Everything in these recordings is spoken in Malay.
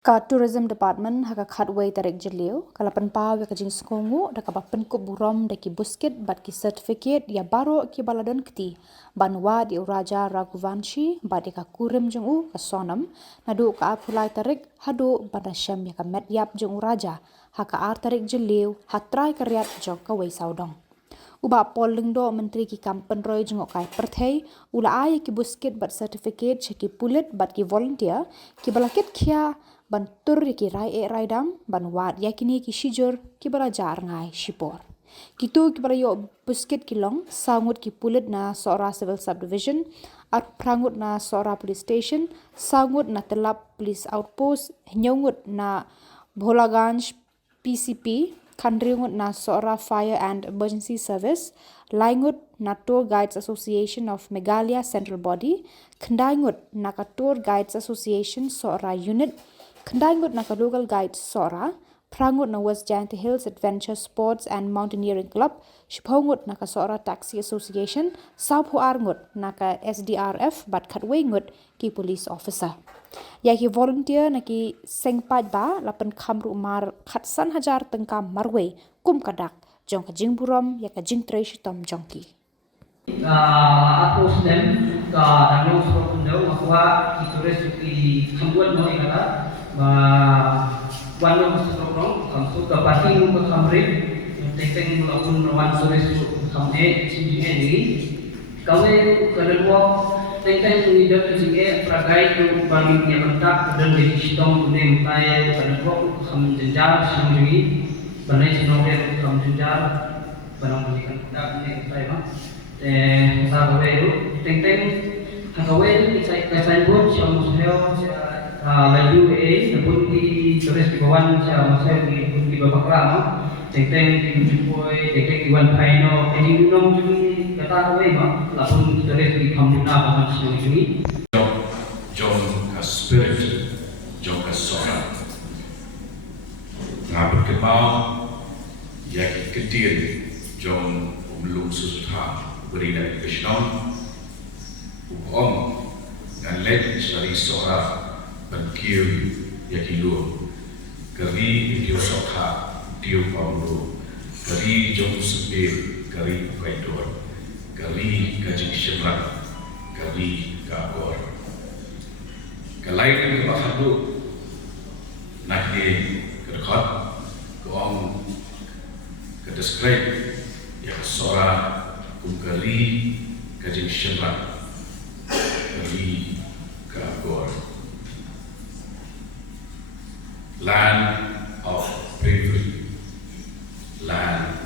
Ka tourism department haka khatway tarik jelio kalapan pau ya kajing skongu da ka bapen ko burom da ki buskit bat ki certificate ya baro ki baladon kti banwa di uraja raghuvanshi bat ka kurim jengu ka sonam nadu ka apulai tarik hadu bana syam ya ka met yap jeng uraja haka ar tarik jelio hatrai karyat jok ka wei saudong uba polling do menteri ki kampen roy jengok kai perthei ula ai ki buskit bat certificate cheki pulit bat ki volunteer ki balakit khia ban tur ki rai dam ban wat yakini ki shijur ki balajar ngai shipor kitu ki balayo buskit kilong sangut ki pulit na Sohra civil subdivision at prangut na Sohra police station sangut na telap police outpost nyongut na Bholaganj PCP Kandringut na Sohra Fire and Emergency Service, Laingut na Tour Guides Association of Meghalaya Central Body, Kendaingut na ka Tour Guides Association Sohra Unit, Kendaingut na ka Local Guides Sohra, Prangut na West Jayanti Hills Adventure Sports and Mountaineering Club, Shphongut na ka Sohra Taxi Association, Sabhuarngut na ka SDRF bat Khatwaingut ki police officer. Ya ki volunteer na ki sengpaj ba lapan kamru mar khatsan hajar tengka marwe kum kadak jong ka jing burom ya ka jing tre shitom jongki. Aku sedang ka danau Surabaya bahwa turis di Khubor noi kata wanu Surabaya samsu ka pating ka kamri teng melakukan wan turis kamne sini ini kau kedua tentang hidup sini pragai tu bagi yang mentak dan di Shillong ni mai pada waktu kami jenjar sendiri banai Shillong ni kami jenjar barang belikan dak ni saya mah sahaja itu tentang kawai saya pun sama saya Lhuh pun di tulis di bawah saya di babak lama tentang dijumpai tentang iwan paino ini minum juga kata kawai mah lapun tulis di kamuna bahan sendiri jom ka spirit jom ka Sohra ngabut kemau ya kedir jom umlum susah beri dari Shillong Om dan led dari Sohra dan kiu ya Lhuh kari video Sohra Dio Paulo, kari jom sebir, kari kaidor, kari kajing syemrat, kari Khubor. Kalai ke bahadu, nak di kedekat, keong kedeskrip, ya Sohra, kari kajing syemrat, kari Khubor. Land of bravery. Land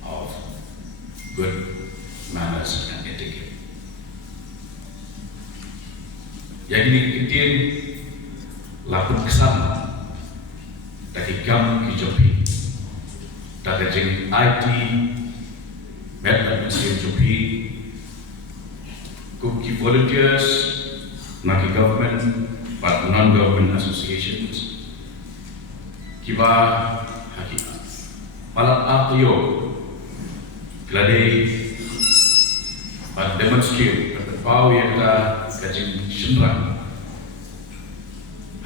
of good manners and etiquette. Yang ini kemudian lapun kesan dari gam kijopi dari jeng IT Medman Museum Jopi Kuki volunteers Naki government but non-government associations Kiba Hakika Malam Artio Gladi Pada demonstrate Berpau yang kita Kajing Shenrang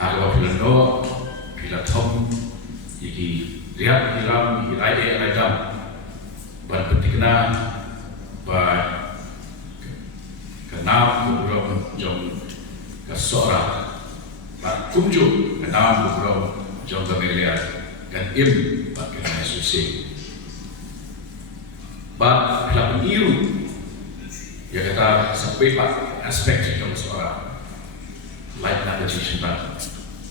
Harga Pilando Pilatom Iki Lihat Hiram Hirai Raidam Ban Petikna Ba Kenam Khuborjylla Jom Sohra Ba Kumjuk Kenam Khuborjylla Jom Meghalaya dan bagi susi. But dalam iru, ya kata sampai aspek dalam Sohra, lain ada cerita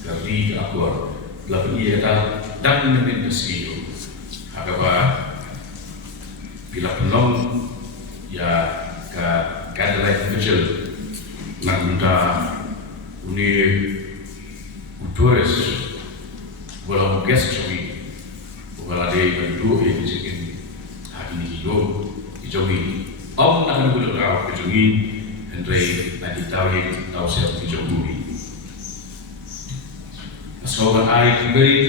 dari Khubor. Dalam ia kata dan menindasi itu, agak bila penolong ya ke kandelai kecil nak minta uni turis walau guest kami, walau ada berdua yang disini hari ini hidup Om nak mengulang kau kejungi Henry nanti tahu siapa kejungi. Sobat air kembali,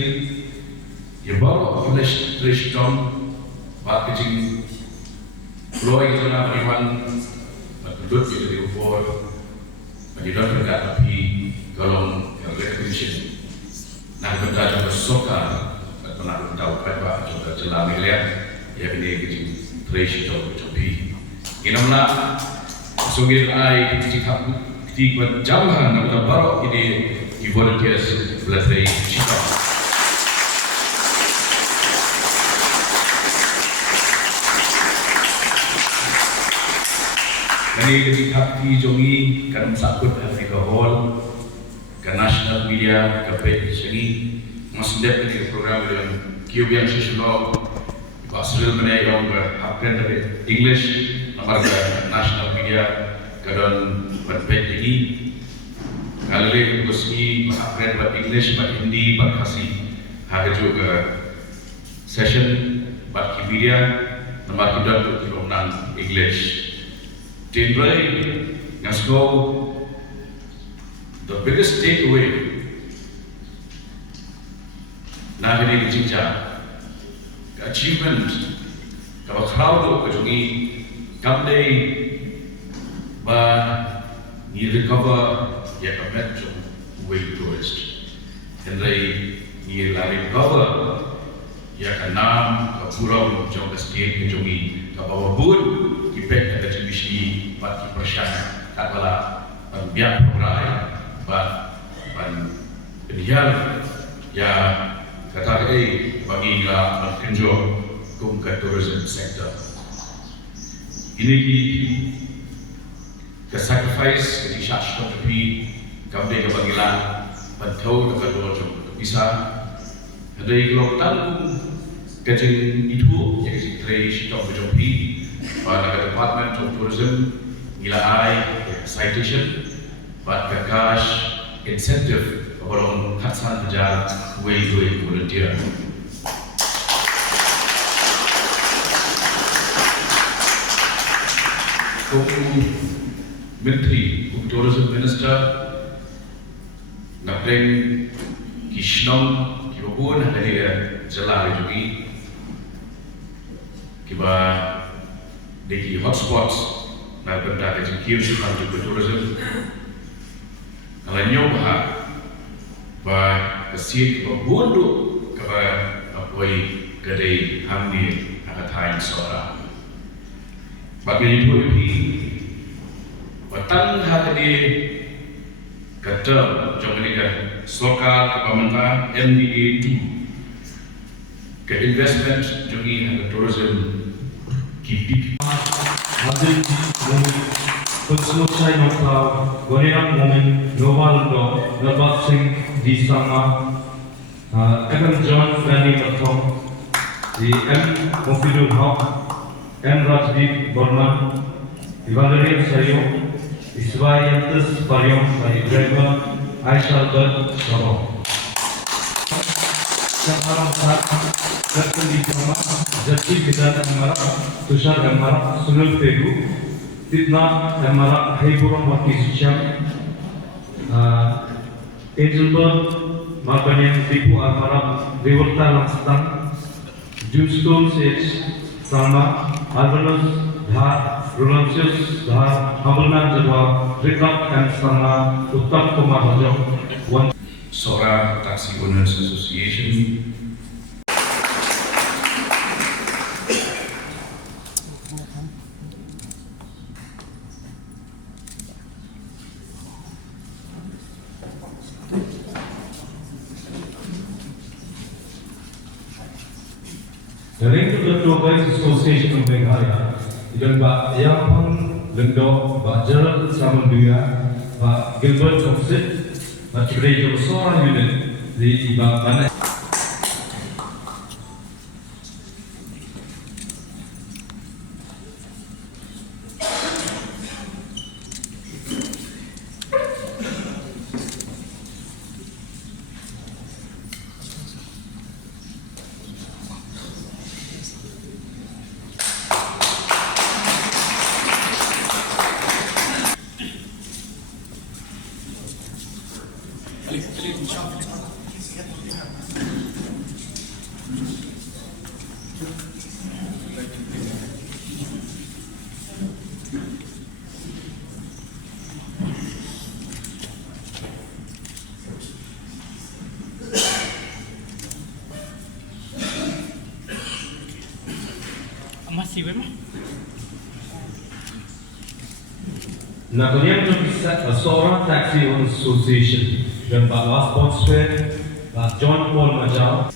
ya bawa flash Shillong bak kejing pulau itu nama Iwan berdua di Khubor, berdua dekat api golong recognition. Nah, kita coba soka, pernah tahu apa coba jelas Meghalaya, ya ini kita trace coba. Inamlah sungguh ai kita jamaah nak baru ini Khuborjylla belasai Shillong. Kami ketika jongi kan sakut hari kahol ke national media ke petisi masih dapat di program dengan Kiba yang Shillong Australia mana yang berhubungan dengan English nomor ke national media kadang berpet ini kalau lagi bersih berhubungan dengan English ber Hindi berkhasi ada juga session ber media nomor kita untuk dilakukan English. Generally, let's go. The biggest takeaway na kini dicinca achievement kalau crowd kejungi kamdei ba ni recover ya kamet jung way tourist henry ni la recover ya kanam kapurong jung state kejungi kapawabun kipek ada jibisi bat kipersyan kakala biak perai bat pendial ya kata bagi la kenjo kum ke tourism sector ini ke sacrifice ke shach to be kamde ke bangila pantau ke dua jom bisa ada iklo tanggung ke itu ya ke trace to be pada Department of Tourism nilai citation pada cash incentive orang khasan bejar way volunteer. Menteri Tourism Minister Napreng Shillong Khubor dari Jelah juga Kiba di hotspots na benda ke jikir sukan juga tourism kalau nyoba ba kesih berbundu kepada apoi kedai hamil akan time Sohra bagi itu batang hati kata jom ini kan lokal ke pemerintah NEHU ke investment jogi ke tourism kipik Hadir Penselesai nota Goreang Momen Global Law Lebat Sing di Samla Evan John Fanny Matong di M. Mufidul Haq M. Rajdeep Burman di Valerie Sayo Iswayantus Paryong dari driver Aisyah Bud Sorong Sekarang saat terkendali sama jadi kita marah tushar dan marah sunul pegu titna dan marah hiburan waktu siang Edinburgh makanya tipu marah revolta langsung Junstone says sama Albanus Dhar Rolansius Dhar Hamilna Jadwa Rekap dan sama Uttar Kumar Hajok Sohra Taxi Owners Association The link to the Global Association of Meghalaya, dan Pak Yang Pang Lendo, Pak Gerald Samanduya, Pak Gilbert Buskit, Pak Khuborjylla Sohra Unit di Ibak Mana. kasih memang. Nakonyan to Sohra Taxi Association dan Pak Sponsor Pak John Paul Majau